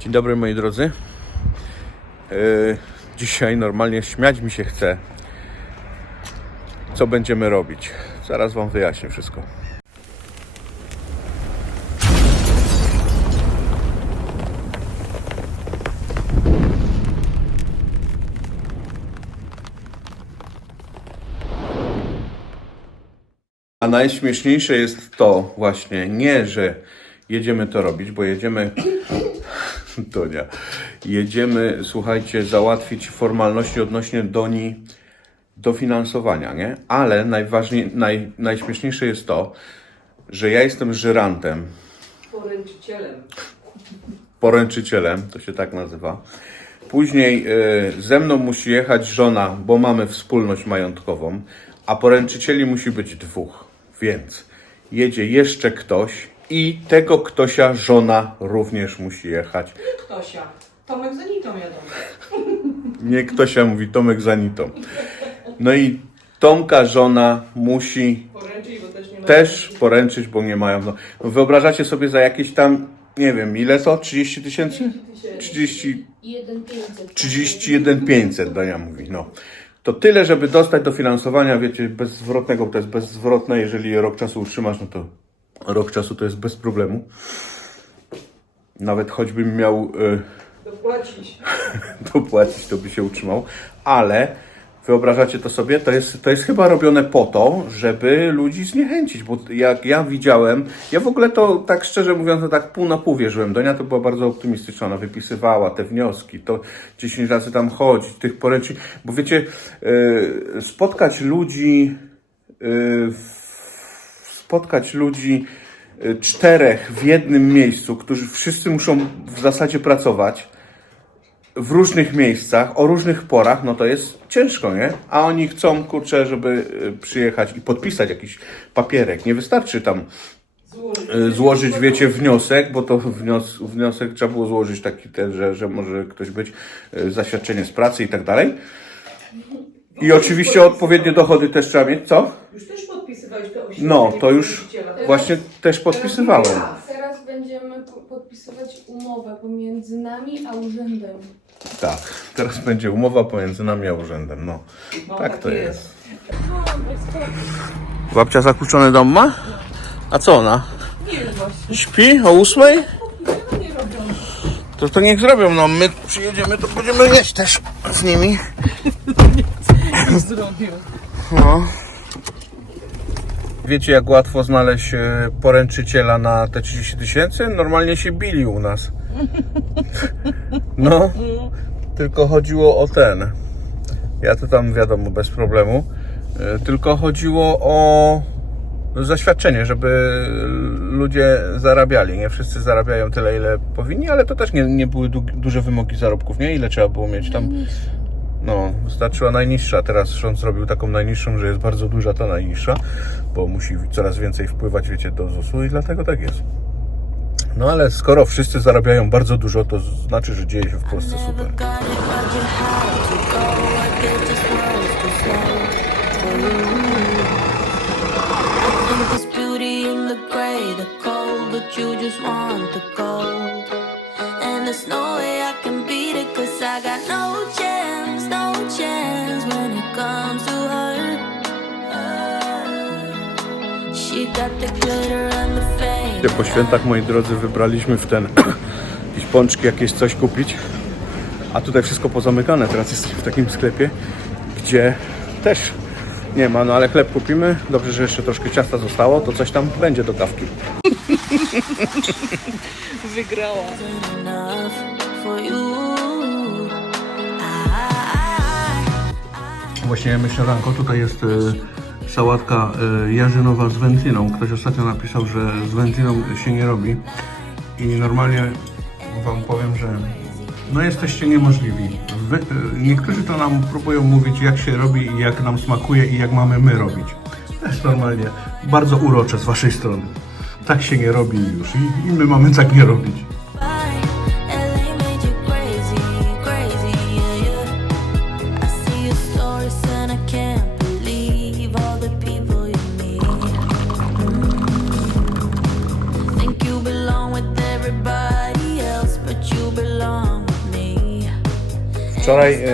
Dzień dobry moi drodzy. Yy, dzisiaj normalnie śmiać mi się chce. Co będziemy robić? Zaraz Wam wyjaśnię wszystko. A najśmieszniejsze jest to właśnie nie, że jedziemy to robić, bo jedziemy Tonia. Jedziemy, słuchajcie, załatwić formalności odnośnie doni dofinansowania, nie? Ale najważniej, naj, najśmieszniejsze jest to, że ja jestem żyrantem, poręczycielem. poręczycielem, to się tak nazywa. Później y, ze mną musi jechać żona, bo mamy wspólność majątkową, a poręczycieli musi być dwóch. Więc jedzie jeszcze ktoś i tego ktośa żona również musi jechać. Ktosia. Tomek z Anitą jadą. Nie ktośa mówi Tomek za nitą. No i Tomka żona musi Poręczyć, bo też nie ma. też poręczyć, bo nie mają. No, wyobrażacie sobie za jakieś tam, nie wiem, ile to? 30 tysięcy? 30, 1500. 31 500, Dania mówi, no. To tyle, żeby dostać dofinansowania, wiecie, bezzwrotnego, bo to jest bezzwrotne, jeżeli rok czasu utrzymasz, no to rok czasu to jest bez problemu. Nawet choćbym miał y, Dopłacić. dopłacić, to by się utrzymał, ale wyobrażacie to sobie? To jest, to jest chyba robione po to, żeby ludzi zniechęcić, bo jak ja widziałem, ja w ogóle to tak szczerze mówiąc, to tak pół na pół wierzyłem. Donia to była bardzo optymistyczna, ona wypisywała te wnioski, to 10 razy tam chodzić, tych poręczy, bo wiecie, yy, spotkać ludzi, yy, w- spotkać ludzi yy, czterech w jednym miejscu, którzy wszyscy muszą w zasadzie pracować, w różnych miejscach, o różnych porach, no to jest ciężko, nie? A oni chcą, kurczę, żeby y, przyjechać i podpisać jakiś papierek. Nie wystarczy tam Złożyć. y, złożyć, wiecie, wniosek, bo to wnios, wniosek trzeba było złożyć taki też, że, że może ktoś być y, zaświadczenie z pracy i tak dalej. I oczywiście odpowiednie dochody też trzeba mieć, co? Już też podpisywałeś to No, to już właśnie też podpisywałem. Teraz będziemy po- podpisywać umowę pomiędzy nami a urzędem. Tak, teraz będzie umowa pomiędzy nami a urzędem, no. No, Tak to jest. Babcia zakluczony dom ma? A co ona? Nie wiem właśnie. Śpi o ósmej? Nie robią. To to niech zrobią, no my przyjedziemy, to będziemy jeść też z nimi. Zrobią. No. Wiecie jak łatwo znaleźć e, poręczyciela na te 30 tysięcy? Normalnie się bili u nas. No, tylko chodziło o ten. Ja to tam wiadomo bez problemu. E, Tylko chodziło o zaświadczenie, żeby ludzie zarabiali. Nie wszyscy zarabiają tyle, ile powinni, ale to też nie, nie były du- duże wymogi zarobków, nie? Ile trzeba było mieć tam? No, wystarczyła najniższa. Teraz rząd zrobił taką najniższą, że jest bardzo duża ta najniższa, bo musi coraz więcej wpływać, wiecie, do ZUS-u i dlatego tak jest. No ale skoro wszyscy zarabiają bardzo dużo, to znaczy, że dzieje się w Polsce super. Got go. I get just words Po świętach, moi drodzy, wybraliśmy w ten jakieś pączki, jakieś coś kupić. A tutaj wszystko pozamykane. Teraz jesteśmy w takim sklepie, gdzie też nie ma, no ale chleb kupimy. Dobrze, że jeszcze troszkę ciasta zostało, to coś tam będzie do kawki. Wygrała. for you. I, Właśnie jemy śniadanko. Tutaj jest e, sałatka e, jarzynowa z wędliną. Ktoś ostatnio napisał, że z wędliną się nie robi. I normalnie wam powiem, że no jesteście niemożliwi. Wy, e, niektórzy to nam próbują mówić, jak się robi i jak nam smakuje i jak mamy my robić. To jest normalnie bardzo urocze z waszej strony. Tak się nie robi już i, i my mamy tak nie robić. Wczoraj e,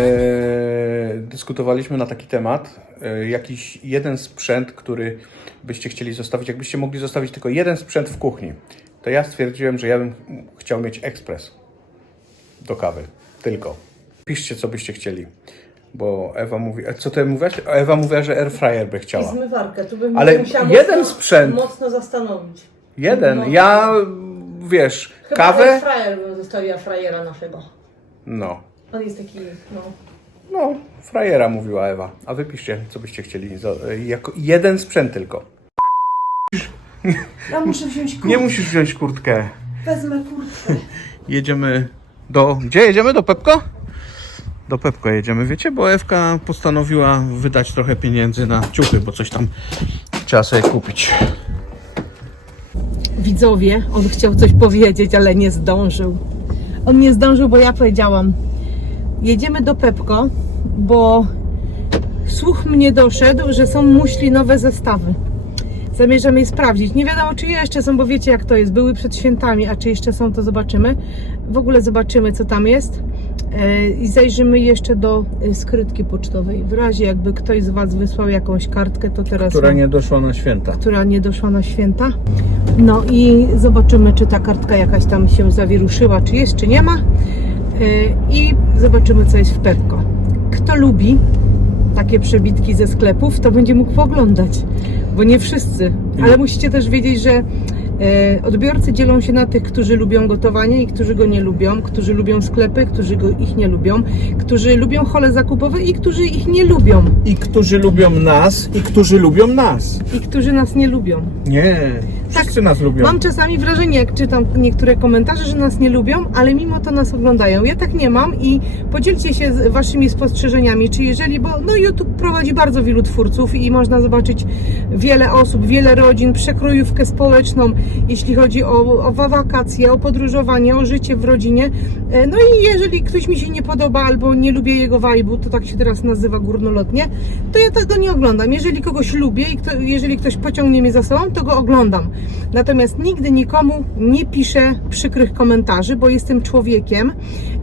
dyskutowaliśmy na taki temat, e, jakiś jeden sprzęt, który byście chcieli zostawić, jakbyście mogli zostawić tylko jeden sprzęt w kuchni, to ja stwierdziłem, że ja bym chciał mieć ekspres do kawy, tylko. Piszcie, co byście chcieli, bo Ewa mówi, a co ty mówiłaś? Ewa mówiła, że air fryer by I chciała. zmywarkę, tu bym Ale musiała jeden mocno, sprzęt. mocno zastanowić. Jeden, No. ja, wiesz, Chyba kawę, frajer bym zostawiła frajera naszego. no. On jest taki, no. No, frajera mówiła Ewa. A wy piszcie, co byście chcieli. za- Jako jeden sprzęt tylko. Ja muszę wziąć kurtkę. Nie musisz wziąć kurtkę. Wezmę kurtkę. Jedziemy do... Gdzie jedziemy? Do Pepko? Do Pepko jedziemy, wiecie, bo Ewka postanowiła wydać trochę pieniędzy na ciuchy, bo coś tam trzeba sobie kupić. Widzowie, on chciał coś powiedzieć, ale nie zdążył. On nie zdążył, bo ja powiedziałam, jedziemy do Pepko, bo słuch mnie doszedł, że są muślinowe zestawy. Zamierzam je sprawdzić. Nie wiadomo, czy jeszcze są, bo wiecie jak to jest. Były przed świętami, a czy jeszcze są, to zobaczymy. W ogóle zobaczymy, co tam jest. E, I zajrzymy jeszcze do e, skrytki pocztowej. W razie jakby ktoś z Was wysłał jakąś kartkę, to teraz... Która nie doszła na święta. która nie doszła na święta. No i zobaczymy, czy ta kartka jakaś tam się zawieruszyła, czy jest, czy nie ma. Yy, I zobaczymy, co jest w Pepko. Kto lubi takie przebitki ze sklepów, to będzie mógł pooglądać, bo nie wszyscy. Ale musicie też wiedzieć, że odbiorcy dzielą się na tych, którzy lubią gotowanie i którzy go nie lubią, którzy lubią sklepy, którzy go, ich nie lubią, którzy lubią hole zakupowe i którzy ich nie lubią I którzy lubią nas, i którzy lubią nas. i którzy nas nie lubią. Nie, wszyscy nas lubią. Mam czasami wrażenie, jak czytam niektóre komentarze, że nas nie lubią, ale mimo to nas oglądają. Ja tak nie mam i podzielcie się z waszymi spostrzeżeniami, czy jeżeli, bo no YouTube prowadzi bardzo wielu twórców i można zobaczyć wiele osób, wiele rodzin, przekrojówkę społeczną, jeśli chodzi o, o wakacje, o podróżowanie, o życie w rodzinie. E, No i jeżeli ktoś mi się nie podoba albo nie lubię jego vibe'u, to tak się teraz nazywa górnolotnie, to ja tego nie oglądam. Jeżeli kogoś lubię i kto, jeżeli ktoś pociągnie mnie za sobą, to go oglądam. Natomiast nigdy nikomu nie piszę przykrych komentarzy, bo jestem człowiekiem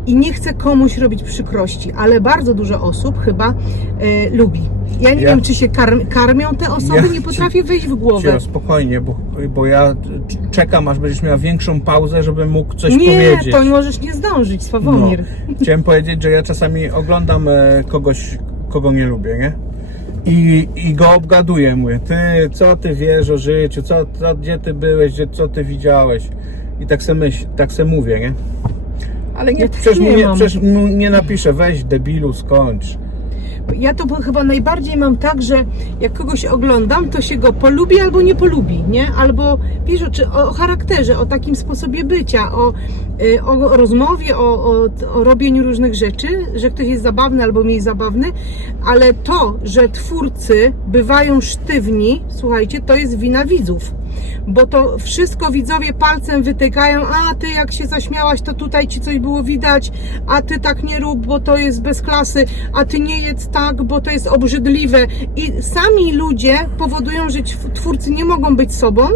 i nie chcę komuś robić przykrości, ale bardzo dużo osób chyba e, lubi. Ja nie Ja- wiem, czy się karm, karmią te osoby, Ja nie potrafię wejść w głowę. Cio, spokojnie, bo, bo ja czekam, aż będziesz miała większą pauzę, żebym mógł coś Nie, powiedzieć. to możesz nie zdążyć, Sławomir. No. Chciałem powiedzieć, że ja czasami oglądam e, kogoś, kogo nie lubię, nie? I, I go obgaduję, mówię, ty, co ty wiesz o życiu, co, co, gdzie ty byłeś, gdzie, co ty widziałeś? I tak se myśl, tak se mówię, nie? Ale nie, Ja tak przecież, mu nie nie, mam. przecież mu nie napiszę, weź debilu, skończ. Ja to chyba najbardziej mam tak, że jak kogoś oglądam, to się go polubi albo nie polubi, nie? Albo wiesz, o, czy, o charakterze, o takim sposobie bycia, o, y, o rozmowie, o, o, o robieniu różnych rzeczy, że ktoś jest zabawny albo mniej zabawny, ale to, że twórcy bywają sztywni, słuchajcie, to jest wina widzów. Bo to wszystko widzowie palcem wytykają, a ty jak się zaśmiałaś, to tutaj ci coś było widać, a ty tak nie rób, bo to jest bez klasy, a ty nie jedz tak, bo to jest obrzydliwe. I sami ludzie powodują, że tw- twórcy nie mogą być sobą,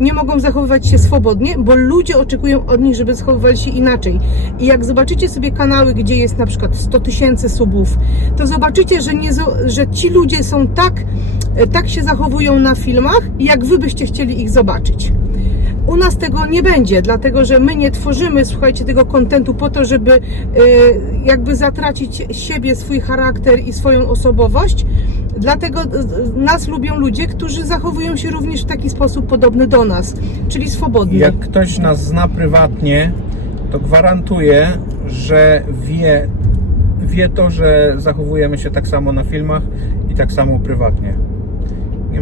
nie mogą zachowywać się swobodnie, bo ludzie oczekują od nich, żeby zachowywali się inaczej. I jak zobaczycie sobie kanały, gdzie jest na przykład 100 tysięcy subów, to zobaczycie, że, nie, że ci ludzie są tak, e, tak się zachowują na filmach, jak wy byście chcieli ich zobaczyć. U nas tego nie będzie, dlatego że my nie tworzymy, słuchajcie, tego kontentu po to, żeby e, jakby zatracić siebie, swój charakter i swoją osobowość. Dlatego e, nas lubią ludzie, którzy zachowują się również w taki sposób podobny do nas, czyli swobodnie. Jak ktoś nas zna prywatnie, to gwarantuję, że wie, wie to, że zachowujemy się tak samo na filmach i tak samo prywatnie.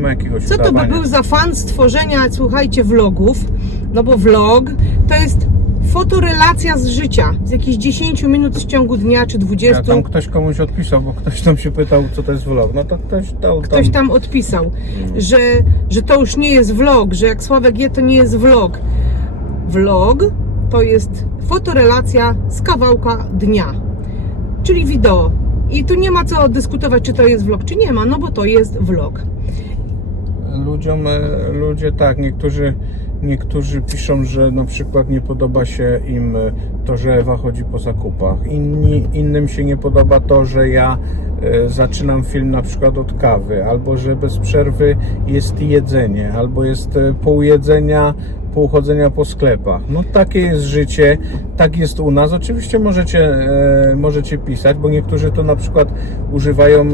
Ma jakiegoś Co to by udawania. był za fan stworzenia, słuchajcie, vlogów? No bo vlog to jest fotorelacja z życia, z jakichś 10 minut w ciągu dnia czy 20. Ja, tam ktoś komuś odpisał, bo ktoś tam się pytał, co to jest vlog. No to ktoś dał Ktoś tam odpisał, że, że to już nie jest vlog, że jak Sławek je, to nie jest vlog. Vlog to jest fotorelacja z kawałka dnia, czyli wideo. I tu nie ma co dyskutować, czy to jest vlog, czy nie ma, no bo to jest vlog. Ludziom, e, ludzie tak, niektórzy Niektórzy piszą, że na przykład nie podoba się im e, to, że Ewa chodzi po zakupach. Inni, innym się nie podoba to, że ja e, zaczynam film na przykład od kawy, albo że bez przerwy jest jedzenie, albo jest pół jedzenia, pół chodzenia po sklepach. No takie jest życie, tak jest u nas. Oczywiście możecie, możecie pisać, bo niektórzy to na przykład używają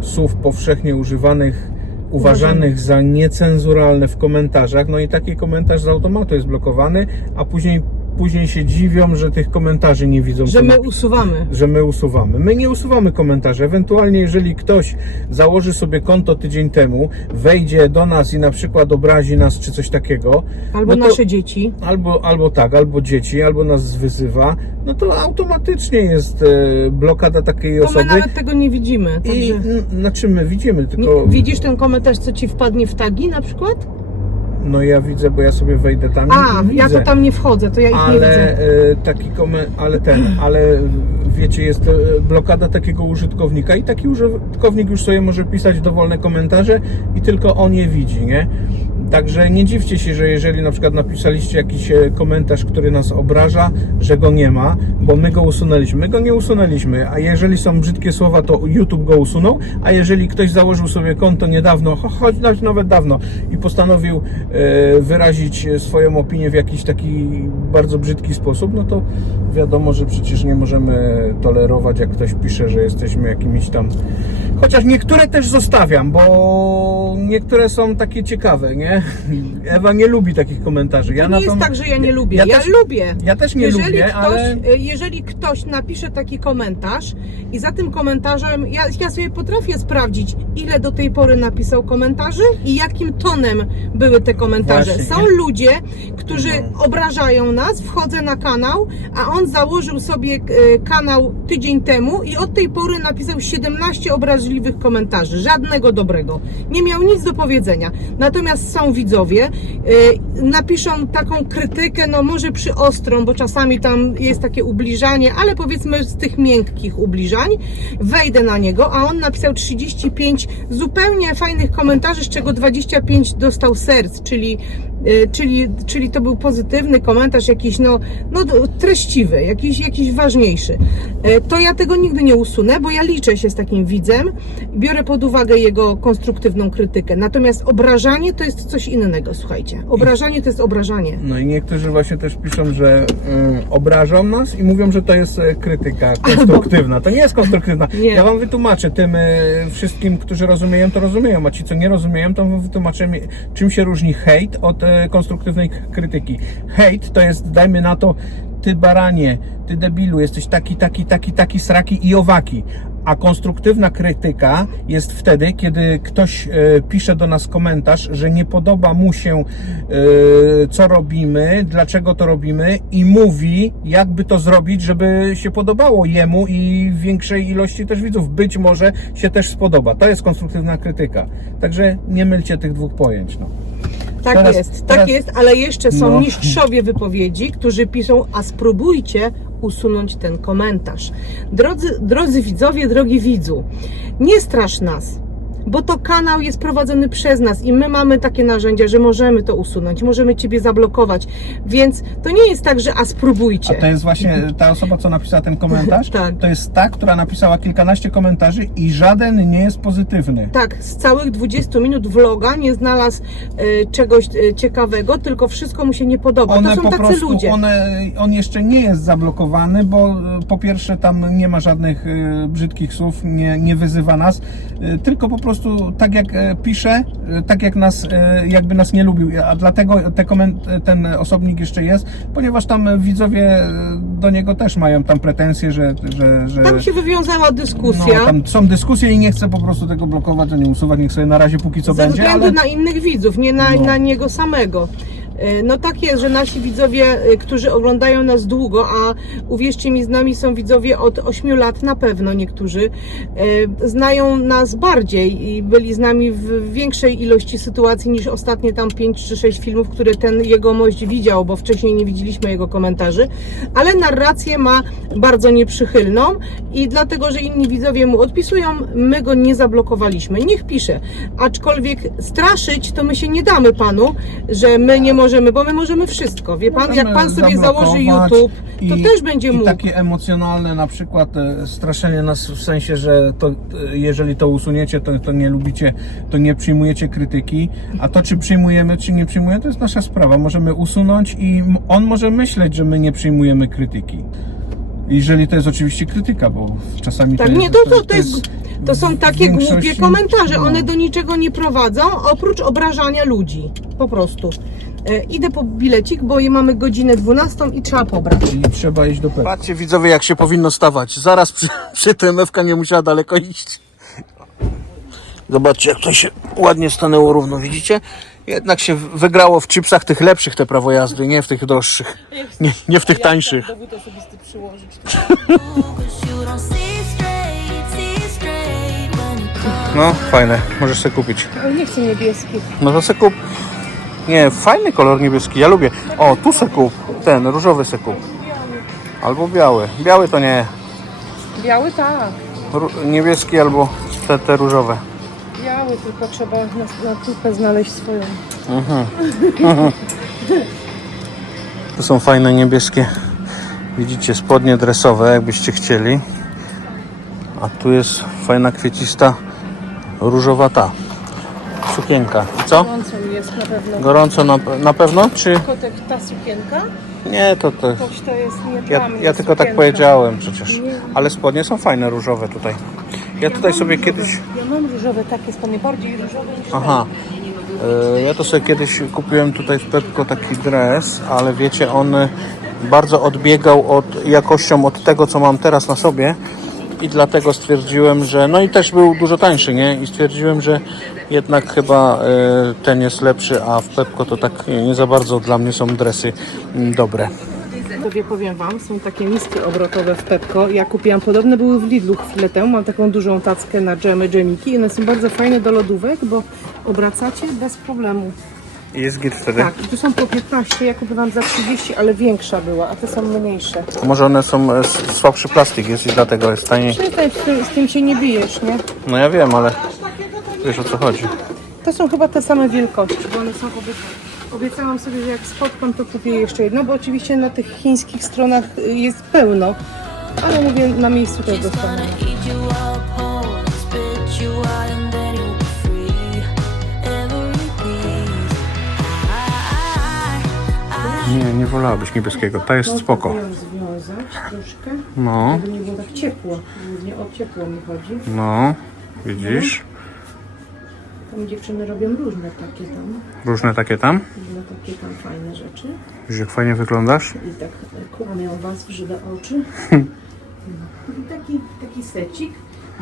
słów powszechnie używanych uważanych za niecenzuralne w komentarzach, no i taki komentarz z automatu jest blokowany, a później, później się dziwią, że tych komentarzy nie widzą. Że my usuwamy. że my usuwamy. My nie usuwamy komentarzy. Ewentualnie, jeżeli ktoś założy sobie konto tydzień temu, wejdzie do nas i na przykład obrazi nas czy coś takiego, Albo no to- nasze dzieci. albo, albo tak, albo dzieci, albo nas wyzywa, no to automatycznie jest e, blokada takiej To my osoby. nawet tego nie widzimy. I Także... n- znaczy my widzimy, Nie, tylko widzisz ten komentarz, co ci wpadnie w tagi na przykład? No ja widzę, bo ja sobie wejdę tam A, i widzę. ja to tam nie wchodzę, to ja ich nie ale widzę. e, taki komen, ale ten, ale wiecie, jest e, blokada takiego użytkownika i taki użytkownik już sobie może pisać dowolne komentarze i tylko on je widzi, nie? Także nie dziwcie się, że jeżeli na przykład napisaliście jakiś e, komentarz, który nas obraża, że go nie ma, bo my go usunęliśmy. My go nie usunęliśmy, a jeżeli są brzydkie słowa, to YouTube go usunął, a jeżeli ktoś założył sobie konto niedawno, cho- choć nawet- nawet dawno i postanowił e, wyrazić swoją opinię w jakiś taki bardzo brzydki sposób, no to wiadomo, że przecież nie możemy tolerować, jak ktoś pisze, że jesteśmy jakimiś tam. Chociaż niektóre też zostawiam, bo niektóre są takie ciekawe, nie? Ewa nie lubi takich komentarzy. Ja To nie jest tą- tak, że ja nie lubię. Ja Ja, też- lubię. Ja też nie jeżeli, lubię, ktoś, ale. y, jeżeli ktoś napisze taki komentarz i za tym komentarzem, ja, ja sobie potrafię sprawdzić, ile do tej pory napisał komentarzy i jakim tonem były te komentarze. Właśnie, Są ludzie, którzy No. obrażają nas, wchodzę na kanał, a on założył sobie y, kanał tydzień temu i od tej pory napisał 17 obraźliwych komentarzy. Żadnego dobrego. Nie miał nic do powiedzenia. Natomiast są widzowie, y, napiszą taką krytykę, no może przyostrą, bo czasami tam jest takie ubliżanie, ale powiedzmy z tych miękkich ubliżań. Wejdę na niego, a on napisał 35 zupełnie fajnych komentarzy, z czego 25 dostał serc, czyli y, Czyli, czyli to był pozytywny komentarz, jakiś no, no treściwy, jakiś, jakiś ważniejszy. Y, To ja tego nigdy nie usunę, bo ja liczę się z takim widzem, biorę pod uwagę jego konstruktywną krytykę. Natomiast obrażanie to jest coś innego, słuchajcie. Obrażanie to jest obrażanie. No i niektórzy właśnie też piszą, że y, obrażą nas i mówią, że to jest e, krytyka konstruktywna. To nie jest konstruktywna. Nie. Ja wam wytłumaczę, tym y, wszystkim, którzy rozumieją, to rozumieją, a ci, co nie rozumieją, to wam wytłumaczę, mi- czym się różni hejt od e, konstruktywnej k- krytyki. Hejt to jest, dajmy na to, ty baranie, ty debilu, jesteś taki, taki, taki, taki, sraki i owaki. A konstruktywna krytyka jest wtedy, kiedy ktoś e, pisze do nas komentarz, że nie podoba mu się, e, co robimy, dlaczego to robimy i mówi, jakby to zrobić, żeby się podobało jemu i większej ilości też widzów. Być może się też spodoba. To jest konstruktywna krytyka. Także nie mylcie tych dwóch pojęć. No. Tak Teraz- jest, tak teraz- jest, ale jeszcze są No. mistrzowie wypowiedzi, którzy piszą, a spróbujcie usunąć ten komentarz. Drodzy, drodzy widzowie, drogi widzu, nie strasz nas. Bo to kanał jest prowadzony przez nas i my mamy takie narzędzia, że możemy to usunąć, możemy Ciebie zablokować. Więc to nie jest tak, że a spróbujcie. A to jest właśnie ta osoba, co napisała ten komentarz. Tak. To jest ta, która napisała kilkanaście komentarzy i żaden nie jest pozytywny. Tak, z całych 20 minut vloga nie znalazł e, czegoś e, ciekawego, tylko wszystko mu się nie podoba. One to są po tacy prostu, ludzie. one, on jeszcze nie jest zablokowany, bo e, po pierwsze tam nie ma żadnych e, brzydkich słów, nie, nie wyzywa nas, e, tylko po prostu tak jak e, pisze, e, tak jak nas, e, jakby nas nie lubił, a dlatego te koment, ten osobnik jeszcze jest, ponieważ tam widzowie do niego też mają tam pretensje, że, że, że Tam się wywiązała dyskusja. no, tam są dyskusje i nie chcę po prostu tego blokować, a nie usuwać, niech sobie na razie póki co ze będzie, względu ale... na innych widzów, nie na, No. na niego samego. E, No tak jest, że nasi widzowie, e, którzy oglądają nas długo, a uwierzcie mi, z nami są widzowie od 8 lat na pewno niektórzy, e, znają nas bardziej i byli z nami w większej ilości sytuacji niż ostatnie tam 5 czy 6 filmów, które ten jegomość widział, bo wcześniej nie widzieliśmy jego komentarzy, ale narrację ma bardzo nieprzychylną i dlatego, że inni widzowie mu odpisują, my go nie zablokowaliśmy. Niech pisze, aczkolwiek straszyć to my się nie damy panu, że my nie możemy możemy, bo my możemy wszystko. Wie pan, jak pan sobie założy YouTube, to i- też będzie i mógł. takie emocjonalne na przykład e, straszenie nas w sensie, że to, e, jeżeli to usuniecie, to, to nie lubicie, to nie przyjmujecie krytyki, a to czy przyjmujemy, czy nie przyjmujemy, to jest nasza sprawa. Możemy usunąć i m- on może myśleć, że my nie przyjmujemy krytyki. Jeżeli to jest oczywiście krytyka, bo czasami Tak, to jest, nie, to, to, to, jest, to są w takie głupie większości- komentarze. no. One do niczego nie prowadzą, oprócz obrażania ludzi. Po prostu. E, idę po bilecik, bo je mamy godzinę 12 i trzeba pobrać. I trzeba iść do pewnego. Patrzcie widzowie jak się powinno stawać. Zaraz przy, przy tym Ewka nie musiała daleko iść. Zobaczcie jak to się ładnie stanęło równo, widzicie? Jednak się wygrało w chipsach tych lepszych te prawo jazdy, nie w tych droższych. Nie, nie w tych tańszych. Dowód osobisty przyłożyć. No, fajne, możesz sobie kupić. Nie chcę niebieskich. No to se kup. Nie, fajny kolor niebieski, ja lubię. O, tu se kup, ten, różowy se kup. Albo biały. Biały to nie, Biały tak. Ró- niebieski albo te, te różowe. Biały, tylko trzeba na, na znaleźć swoją. Tu są fajne niebieskie, widzicie, spodnie dresowe, jakbyście chcieli. A tu jest fajna kwiecista różowata sukienka. Co? Gorąco mi jest na pewno. Gorąco na, na pewno, czy? Kotek, ta sukienka? Nie, to to... Toś to jest nie Ja, mnie ja tylko tak sukienka. powiedziałem przecież. Ale spodnie są fajne, różowe tutaj. Ja tutaj sobie kiedyś... Ja mam różowe takie spodnie, bardziej różowe niż Aha. E, Ja to sobie kiedyś kupiłem tutaj w Pepko taki dres, ale wiecie, on bardzo odbiegał od jakością od tego, co mam teraz na sobie i dlatego stwierdziłem, że no i też był dużo tańszy, nie? I stwierdziłem, że jednak chyba e, ten jest lepszy, a w Pepko to tak nie, za bardzo dla mnie są dresy mm, dobre. Tobie powiem Wam, są takie miski obrotowe w Pepko. Ja kupiłam podobne, były w Lidlu chwilę temu. Mam taką dużą tackę na dżemy, dżemiki. One są bardzo fajne do lodówek, bo obracacie bez problemu. I Jest git wtedy? Tak, i tu są po 15, ja kupowałam za 30, ale większa była, a te są mniejsze. Może one są e, s- słabszy plastik jest i dlatego jest taniej. Przestań, z tym, z tym się nie bijesz, nie? No ja wiem, ale wiesz o co chodzi. To są chyba te same wielkości, bo one są obie... Obiecałam sobie, że jak spotkam, to kupię jeszcze jedno, bo oczywiście na tych chińskich stronach y, jest pełno. Ale mówię, na miejscu też dostanę. gonna eat you up Nie, nie wolałabyś niebieskiego. Ta jest spoko. Ją związać troszkę, No, żeby nie było tak ciepło. Głównie o ciepło mi chodzi. no, widzisz? Tam dziewczyny robią różne takie tam, Różne takie tam. różne takie tam fajne rzeczy. Widzisz, jak fajnie wyglądasz? I tak e, kłamią was w żywe oczy. No. I taki, taki secik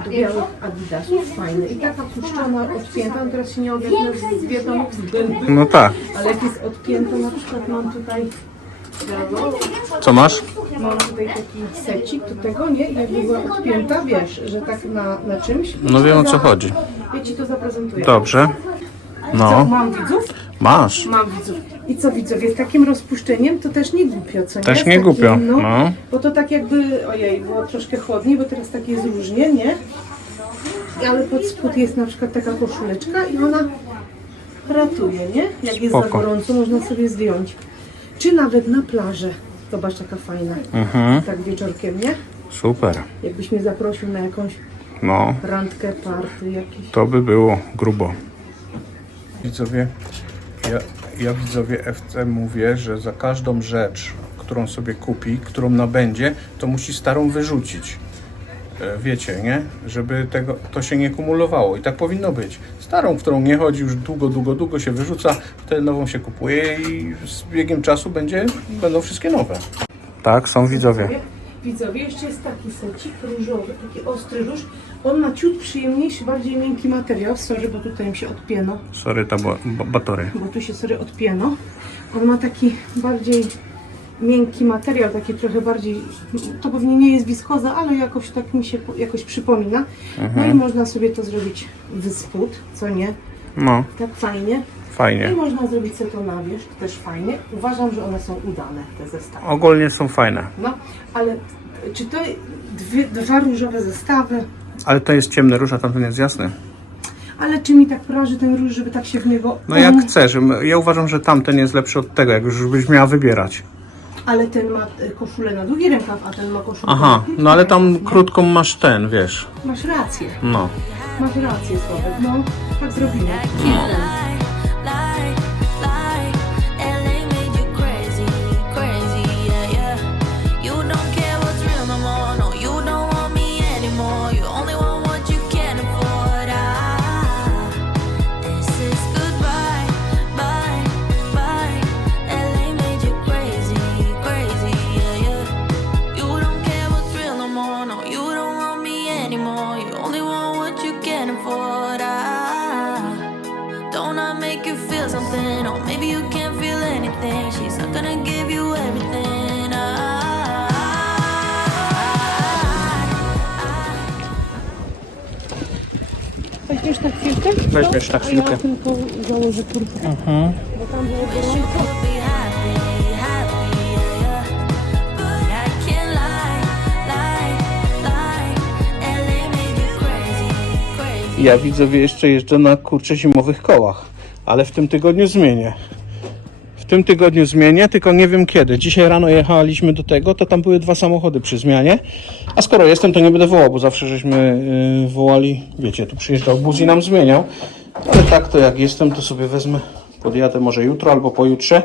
do białych adidasów, fajny. I taka puszczona, odpięta, no teraz się nie odetnę z wiadomych względów, No tak. ale jak jest odpięta, na przykład mam tutaj Co masz? Mam tutaj taki secik do tego, nie? Jakby była odpięta, wiesz, że tak na, na czymś. No wiem o co chodzi. Ja ci to zaprezentuję. Dobrze. Co, No, mam widzów? masz. Mam widzów. I co widzowie, z takim rozpuszczeniem to też nie głupio, co nie? Też Z nie takim, głupio, no. Bo to tak jakby, ojej, było troszkę chłodniej, bo teraz tak jest różnie, nie? Ale pod spód jest na przykład taka koszuleczka i ona ratuje, nie? Jak jest za Spoko. gorąco, można sobie zdjąć. Czy nawet na plażę. Zobacz, taka fajna. Mhm, Tak wieczorkiem, nie? super. Jakbyś mnie zaprosił na jakąś No, randkę, party, jakieś. to by było grubo. Widzowie, ja, ja widzowie FC mówię, że za każdą rzecz, którą sobie kupi, którą nabędzie, to musi starą wyrzucić. E, Wiecie, nie? Żeby tego, to się nie kumulowało i tak powinno być. Starą, którą nie chodzi już długo, długo, długo się wyrzuca, wtedy nową się kupuje i z biegiem czasu będzie, będą wszystkie nowe. Tak, są widzowie. Widzowie, jeszcze jest taki secik różowy, taki ostry róż. On ma ciut przyjemniejszy, bardziej miękki materiał. Sorry, bo tutaj mi się odpieno, Sorry, to bo, bo, batory. bo tu się sorry odpieno. On ma taki bardziej miękki materiał, taki trochę bardziej, to pewnie nie jest wiskoza, ale jakoś tak mi się jakoś przypomina. No i można sobie to zrobić w spód, co nie? No, Tak fajnie. I fajnie. można zrobić sobie to na wierzch, też fajnie. Uważam, że one są udane, te zestawy. Ogólnie są fajne. No, ale czy to dwie, dwa różowe zestawy? Ale to jest ciemny róż, a tamten jest jasny. ale czy mi tak praży ten róż, żeby tak się w niego... No jak chcesz. Ja uważam, że tamten jest lepszy od tego, jak już byś miała wybierać. Ale ten ma e, koszulę na długi rękaw, a ten ma koszulę Aha, na no ale tam rękaw, krótką masz ten, wiesz. Masz rację, No. masz rację, Sławek, no, tak zrobimy. Can't Or maybe you can't feel anything. She's not gonna give you everything. Ah, Weźmiesz na chwilkę? Weźmiesz na A chwilkę. ja tylko założę kurtkę. Bo tam było gorąco. Ja jeszcze jeżdżę na kurczę zimowych kołach, ale w tym tygodniu zmienię. W tym tygodniu zmienię, tylko nie wiem kiedy. Dzisiaj rano jechaliśmy do tego, to tam były dwa samochody przy zmianie. A skoro jestem, to nie będę wołał, bo zawsze żeśmy yy, wołali, wiecie, tu przyjeżdżał bus i nam zmieniał. Ale tak to jak jestem, to sobie wezmę, podjadę może jutro albo pojutrze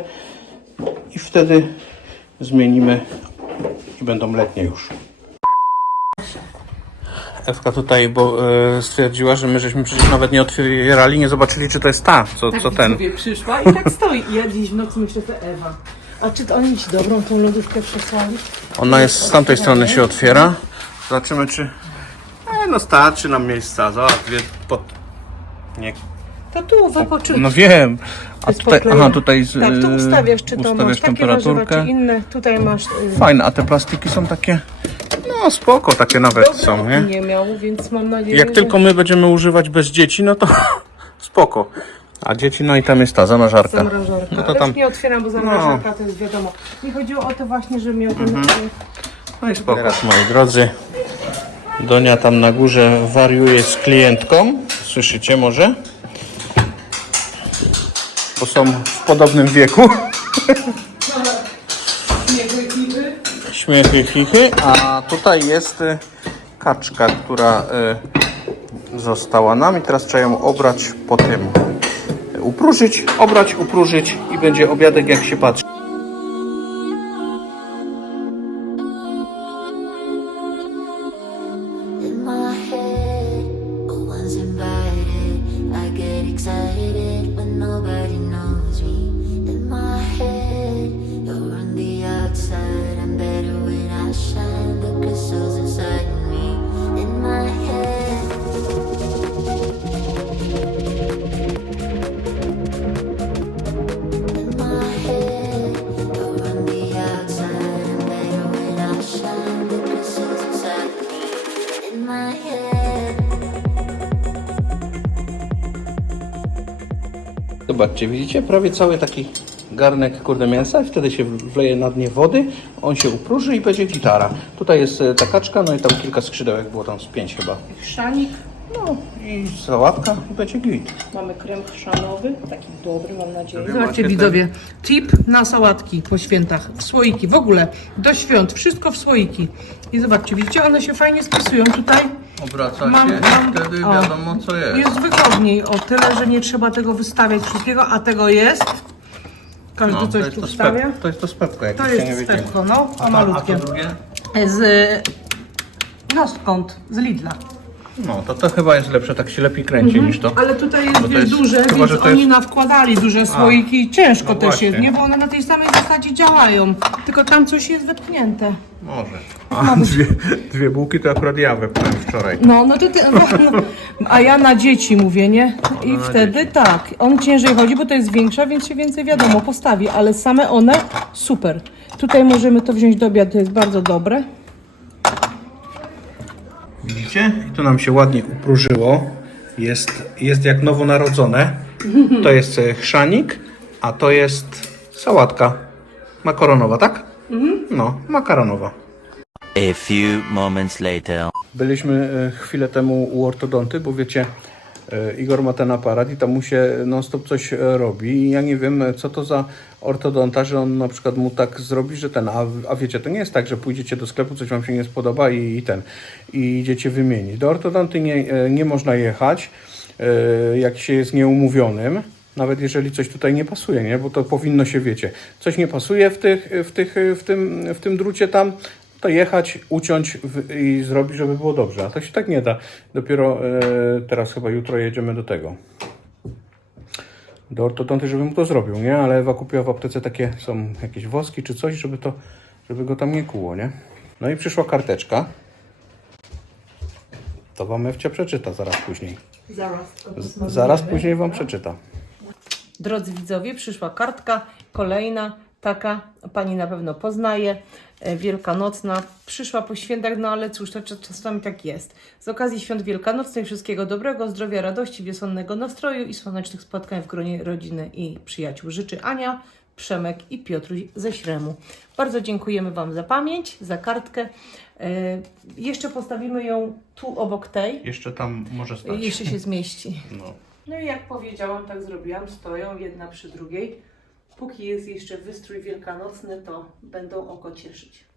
i wtedy zmienimy i będą letnie już. Ewka tutaj, bo e, stwierdziła, że my żeśmy przecież nawet nie otwierali, nie zobaczyli, czy to jest ta, co, co ten. sobie przyszła i tak stoi. I ja dziś w nocy myślę, to Ewa. A czy to oni ci dobrą tą lodówkę przesłali? Ona jest z tamtej strony się otwiera. Zobaczymy, czy. E, no starczy nam miejsca. Zobacz, dwie pod. Nie. To tu, w opoczyku. No wiem. A Jest tutaj, poklejone. aha, tutaj z, Tak, tu e, ustawiasz, czy to ustawiasz masz takie warzywa, czy inne. Tutaj masz... y, Fajne, a te plastiki są takie. No spoko, takie nawet dobre są, nie? opinie miał, więc mam nadzieję, Jak że... tylko my będziemy używać bez dzieci, no to spoko. A dzieci, no i tam jest ta zamrażarka. Zamrażarka. No to tam. nie otwieram, bo zamrażarka to jest wiadomo. Mi chodziło o to właśnie, że miał ten... Mhm. No i spoko. Teraz moi drodzy, Donia tam na górze wariuje z klientką. Słyszycie może? Bo są w podobnym wieku. Śmiechy, chichy. A tutaj jest y, kaczka, która y, została nam i teraz trzeba ją obrać po tym. y, Upróżyć, obrać, upróżyć i będzie obiadek jak się patrzy. Zobaczcie, widzicie? Prawie cały taki garnek kurde mięsa i wtedy się wleje na dnie wody, on się upróży i będzie gitara. Tutaj jest e, ta kaczka, no i tam kilka skrzydełek, było tam z pięć chyba. Szanik. No i sałatka i będzie git. Mamy krem chrzanowy, taki dobry, mam nadzieję. Zobaczcie ten- widzowie, tip na sałatki po świętach, w słoiki, w ogóle do świąt, wszystko w słoiki. I zobaczcie, widzicie, one się fajnie spisują tutaj. Obraca Mam- się mam- i wtedy o. wiadomo co jest. Jest wygodniej o tyle, że nie trzeba tego wystawiać wszystkiego, a tego jest. Każdy No, coś tu to wstawia. spep- To jest to spepko, jak To jeszcze nie jest stepko, no, A, a malutkie. to drugie? Z... No skąd? Z Lidla. No, to to chyba jest lepsze, tak się lepiej kręci niż to. Ale tutaj jest, to wiesz, jest- duże, chyba, więc że to oni jest- nawkładali duże słoiki i ciężko no też właśnie. jest, nie? Bo one na tej samej zasadzie działają. Tylko tam coś jest wetknięte. Może. A dwie, dwie bułki to akurat ja wepchnąłem wczoraj. No, no to ty, no, no. A ja na dzieci mówię, nie? I wtedy tak. On ciężej chodzi, bo to jest większa, więc się więcej wiadomo postawi, ale same one super. Tutaj możemy to wziąć do obiadu, to jest bardzo dobre. Widzicie? I to nam się ładnie upróżyło. Jest, jest jak nowonarodzone. To jest e, chrzanik, a to jest sałatka makaronowa, tak? No, makaronowa. A few moments later. Byliśmy e, chwilę temu u ortodonty, bo wiecie, E, Igor ma ten aparat i tam mu się non stop coś e, robi i ja nie wiem, co to za ortodonta, że on na przykład mu tak zrobi, że ten, a, a wiecie, to nie jest tak, że pójdziecie do sklepu, coś wam się nie spodoba i, i ten, i idziecie wymienić. Do ortodonty nie, nie można jechać, jak się jest nieumówionym, nawet jeżeli coś tutaj nie pasuje, nie? Bo to powinno się, wiecie, coś nie pasuje w, tych, w, tych, w, tym, w tym drucie tam, to jechać, uciąć w, i zrobić, żeby było dobrze. A to się tak nie da. Dopiero e, teraz chyba jutro jedziemy do tego. Do ortodonty, żeby mu to zrobił, nie? Ale Ewa kupiła w aptece takie, są jakieś woski czy coś, żeby to, żeby go tam nie kuło, nie? No i przyszła karteczka. To wam Ewcia przeczyta zaraz później. Zaraz. Z, zaraz później wam przeczyta. Drodzy widzowie, przyszła kartka, kolejna taka, pani na pewno poznaje, e, wielkanocna. Przyszła po świętach, no ale cóż, to cza- czasami tak jest. Z okazji świąt wielkanocnych wszystkiego dobrego, zdrowia, radości, wiosennego nastroju i słonecznych spotkań w gronie rodziny i przyjaciół. Życzy Ania, Przemek i Piotruś ze Śremu. Bardzo dziękujemy Wam za pamięć, za kartkę. E, jeszcze postawimy ją tu obok tej. Jeszcze tam może stać. Jeszcze się zmieści. No. No i jak powiedziałam, tak zrobiłam. Stoją jedna przy drugiej. Póki jest jeszcze wystrój wielkanocny, to będą oko cieszyć.